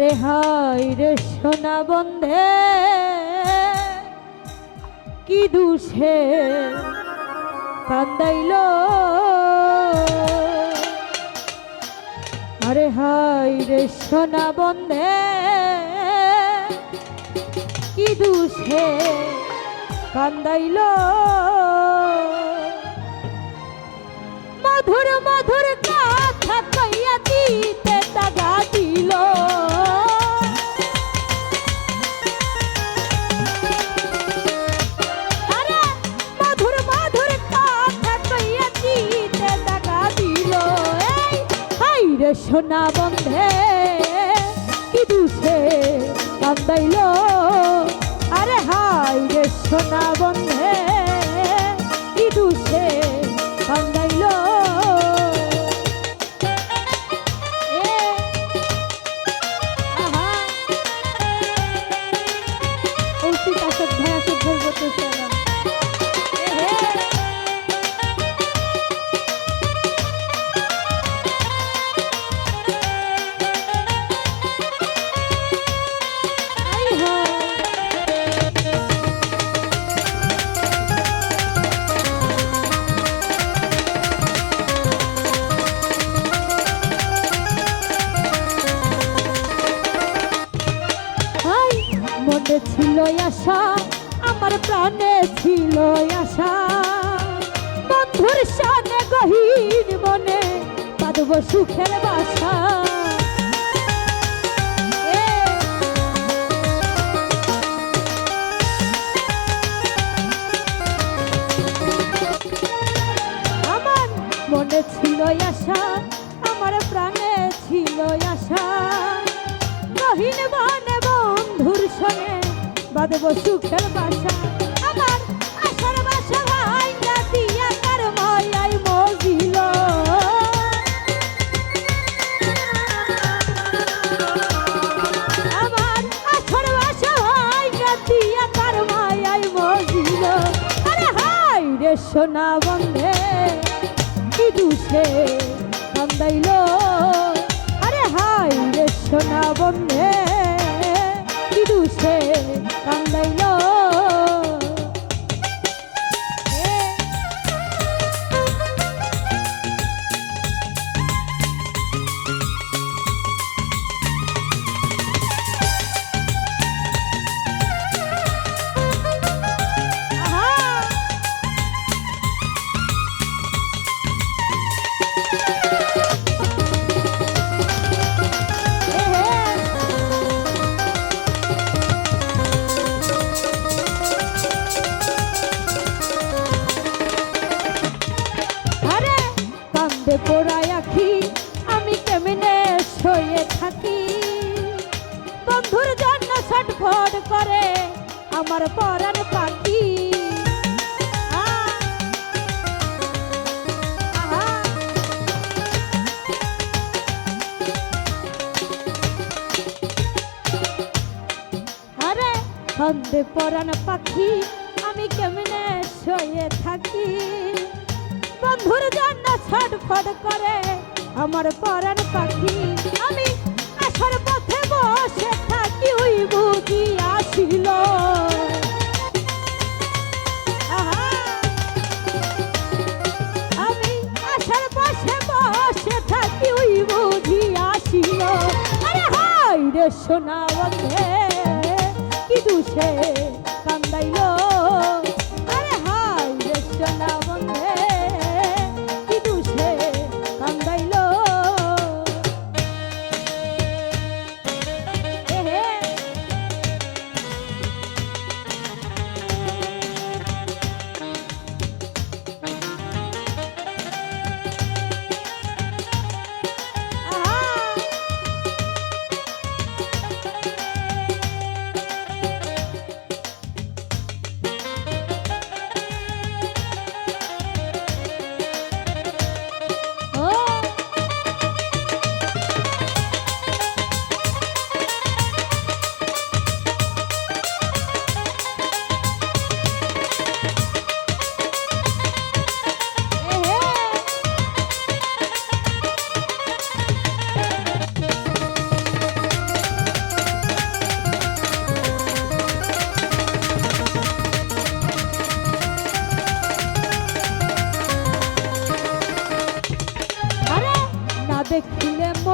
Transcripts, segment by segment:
আরে হায় রে সোনা বন্ধে কি দুষে কান্দাইল, আরে হায় রে সোনা বন্ধে কি দুষে কান্দাইল, মধুর মধুর কথা কইয়া দিতে দাগা দিল, আরে মধুর মধুর কথা কইয়া দিতে দাগা দিল, এই হাই রে সোনা বন্ধে কি দুষে কান্দাইল, আরে হাই রে সোনা বন্ধে কি দুষে কান্দাইল, মনে ছিল আশা, আমার প্রাণে ছিল আশা, বন্ধুর সানে গহীন মনে বাঁধব সুখের বাসা, আমার মনে ছিল আশা, আমার প্রাণে ছিল আশা, গহীন মনে বন্ধুর সঙ্গে বাঁধব সুখের বাসা, আমার আশার বাসা ভাইঙ্গা দিয়া কার মায়াই মজিল, আমার আশার বাসা ভাইঙ্গা দিয়া কার মায়াই মজিল, আরে হাই রে সোনা বন্ধে কি দুষে কান্দাইল, আরে হাই রে সোনা বন্ধে কি দুষে কান্দাইল, পোড়ায় আখি আমি কেমনে শুয়ে থাকি, বন্ধুর জন্য ছটফট করে আমার পরাণ পাখি, আরে কান্দে পরাণ পাখি আমি কেমনে শুয়ে থাকি, বন্ধুর জন্য ছটফট করে আমার পরাণ পাখি, আমি আসার পথে বসে থাকি ওই বুঝি আসিল, আমি আসার পথে বসে থাকি ওই বুঝি আসিল, আরে হাই রে সোনা বন্ধে কি দুষে কান্দাইল, আরে হাই রে সোনা বন্ধে কি দুষে কান্দাইল,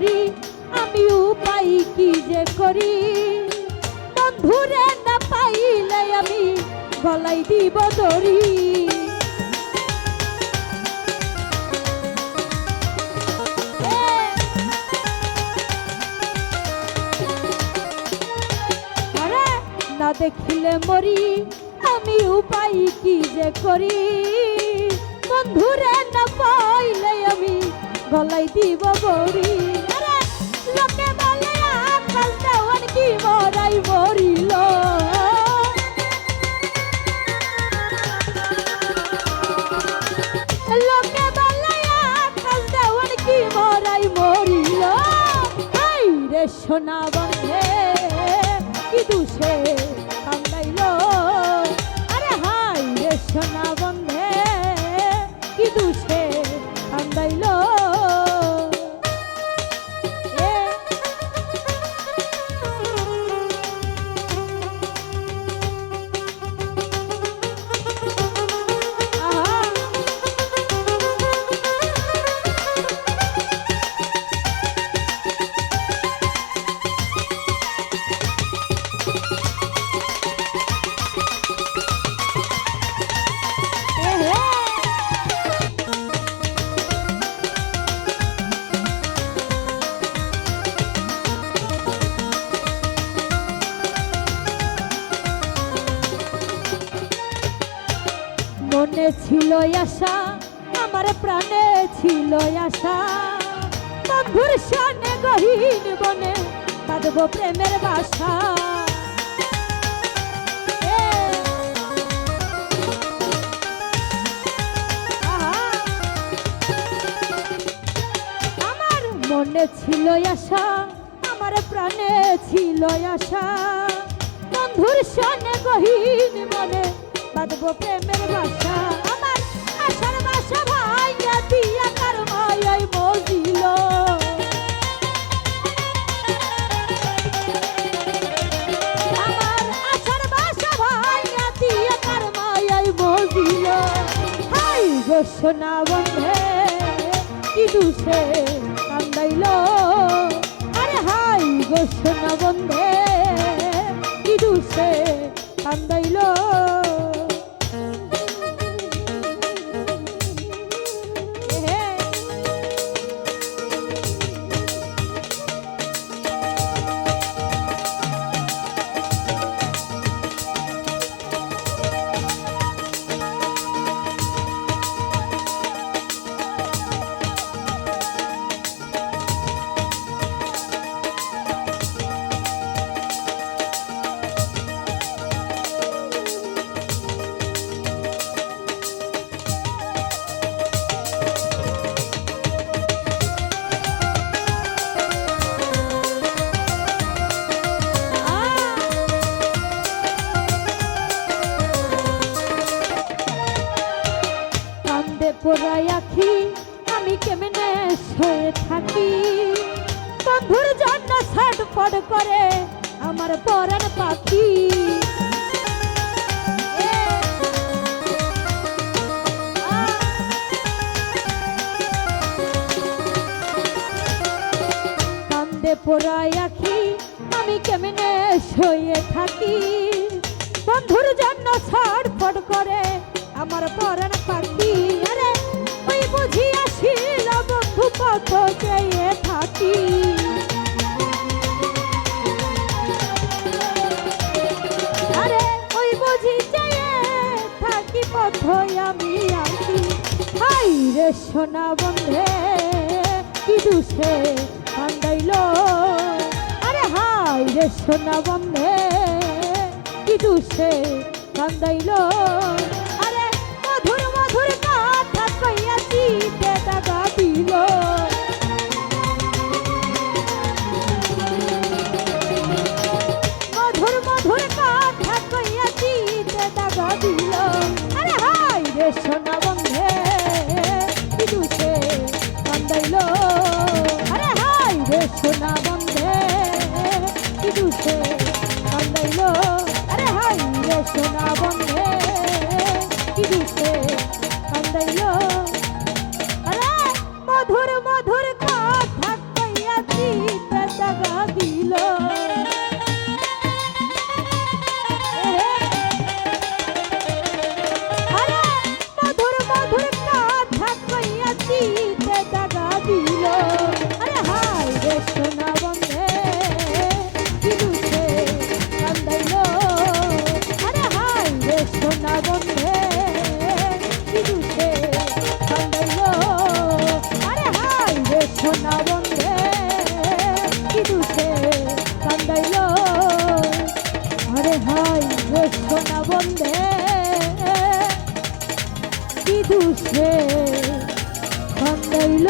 মরি আমি উপায় কি যে করি, বন্ধুরে না পাইলে আমি গলায় দিব দড়ি। না দেখিলে মরি আমি উপায় কি যে করি, বন্ধুরে না পাইলে আমি গলায় দিব বড়ি। লোকে বলে আকাশ দেওয়ান কি মরাই মরিল, লোকে বলে আকাশ দেওয়ান কি মরাই মরিল। হাই রে সোনা বন্ধে কি দুষে কান্দাইল, আরে হাই রে সোনা বন্ধে কি দুষে কান্দাইল। মনে ছিল আশা আমার প্রাণে ছিল আশা, বন্ধুর সনে গহীন বনে বাঁধব প্রেমের বাসা। আমার মনে ছিল আশা আমার প্রাণে ছিল আশা, বন্ধুর সনে গহীন বনে বাঁধব প্রেমের বাসা। আমার আশার বাসা ভাইয়া দিয়া কার মায়াই মজিল, আমার আশার বাসা ভাইয়া দিয়া কার মায়াই মজিল। হাই গো সোনা বন্ধে কি দুষে কান্দাইল, আরে হাই গো সোনা বন্ধে কি দুষে কান্দাইল। পোড়াই আখি আমি কেমনে শুয়ে থাকি, বন্ধুর জন্য ছটফট করে আমার পরাণ পাখি। কান্দে পোড়াই আখি আমি কেমনে শুয়ে থাকি, বন্ধুর জন্য ছটফট করে আমার পরাণ পাখি। আরে ওই বুঝি আসিল বন্ধু পথ চেয়ে থাকি, আরে ওই বুঝি চেয়ে থাকি পথ আমি আসি। হাই রে সোনা বন্ধে কি দুষে কান্দাইল, আরে হাই রে সোনা বন্ধে কি দুষে কান্দাইল। মধুর মধুর কথা কইয়া দিতে দাগা দিল, মধুর মধুর কথা কইয়া দিতে দাগা দিল। আরে হাই রে সোনা বন্ধে কি দুষে কান্দাইল, আরে হাই রে সোনা বন্ধে কি দুষে কান্দাইল, আরে হাই রে সোনা বন্ধে কি দুষে কান্দাইল। আরে মধুর মধুর কথা কইয়া কি দুষে খন্দাইল।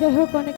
যাই হোক অনেক